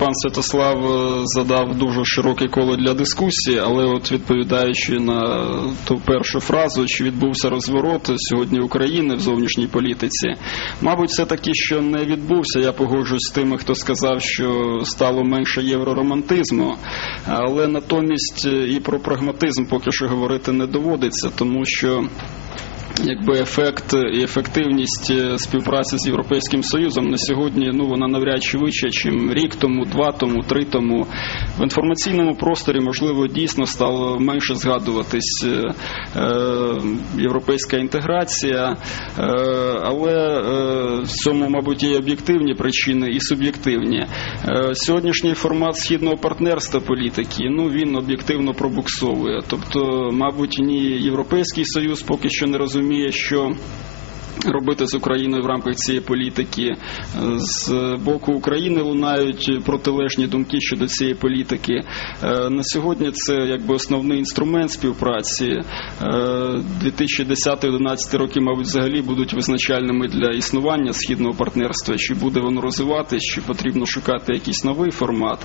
Пан Святослав е, задав дуже широке коло для дискусії, але от відповідаючи на ту першу фразу, чи відбувся розворот сьогодні України в зовнішній політиці, мабуть, все таки, що не відбувся. Я погоджуюсь з тими, хто сказав, що стало менше євроромантизму, але натомість і про прагматизм поки що говорити не доводиться, тому що. Якби ефект і ефективність е, співпраці з європейським союзом на сьогодні ну вона навряд чи вища, ніж рік тому, два тому, три тому. В інформаційному просторі можливо дійсно стало менше згадуватись е, е, європейська інтеграція, але в цьому, мабуть, є об'єктивні причини і суб'єктивні. Сьогоднішній формат східного партнерства політики ну він об'єктивно пробуксовує. Тобто, мабуть, ні європейський союз поки що не розуміє, що. Робити з Україною в рамках цієї політики з боку України лунають протилежні думки щодо цієї політики. Е, На сьогодні це якби основний інструмент співпраці. 2010-2011 роки, мабуть, взагалі будуть визначальними для існування східного партнерства. Чи буде воно розвиватись, чи потрібно шукати якийсь новий формат.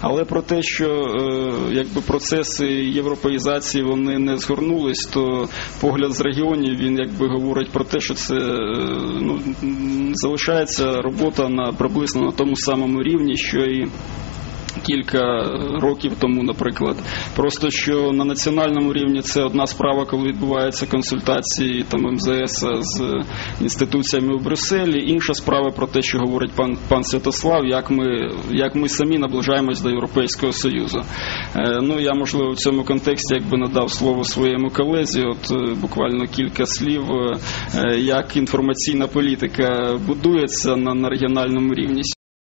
Але про те, що е, якби процеси європеїзації вони не згорнулись, то погляд з регіонів він якби говорить про те, що це е, ну, залишається робота на приблизно на тому самому рівні, що і кілька років тому, наприклад. Просто що на національному рівні це одна справа, коли відбуваються консультації там МЗС з інституціями в Брюсселі. Інша справа про те, що говорить пан пан Святослав, як ми як ми самі наближаємось до Європейського Союзу. Е, ну я можливо в цьому контексті якби надав слово своєму колезі. От е, буквально кілька слів, е, як інформаційна політика будується на, на регіональному рівні.